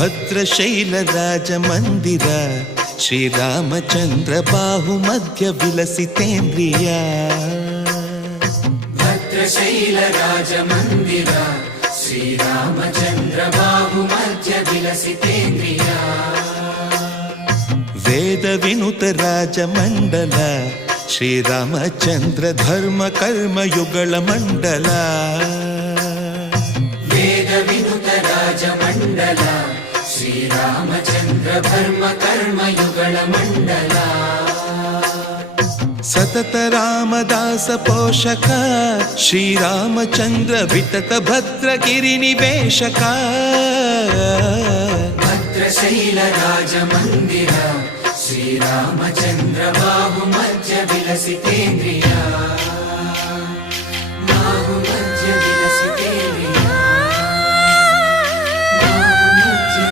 ಭದ್ರಶೈಲ ರಾಜ ಮಂದಿರ ಶ್ರೀರಾಮಚಂದ್ರ ಬಾಹು ಮಧ್ಯ ವಿಲಸಿತೇಂದ್ರಿಯ ಭದ್ರಶೈಲ ರಾಜ ಮಂದಿರ ಶ್ರೀರಾಮಚಂದ್ರ ಬಾಹು ಮಧ್ಯ ವಿಲಸಿತೇಂದ್ರಿಯ ವೇದ ವಿನುತ ರಾಜ ಮಂಡಲ ಶ್ರೀರಾಮಚಂದ್ರ ಧರ್ಮ ಕರ್ಮ ಯುಗಳ ಮಂಡಲ ವೇದ ವಿನುತ ರಾಜ ಮಂಡಲ ಶ್ರೀರಾಮಚಂದ್ರ ಧರ್ಮ ಕರ್ಮ ಯುಗಳ ಮಂಡಲ ಸತತ ರಾಮದಾಸ ಪೋಷಕ ಶ್ರೀರಾಮಚಂದ್ರ ವಿತತ ಭದ್ರಗಿರಿ ನಿವೇಶಕ ಭದ್ರಶೈಲ ರಾಜ ಮಂದಿರ ಶ್ರೀರಾಮಚಂದ್ರ ಬಾಹು ಮಧ್ಯ ವಿಲಸಿತೇಂದ್ರಿಯ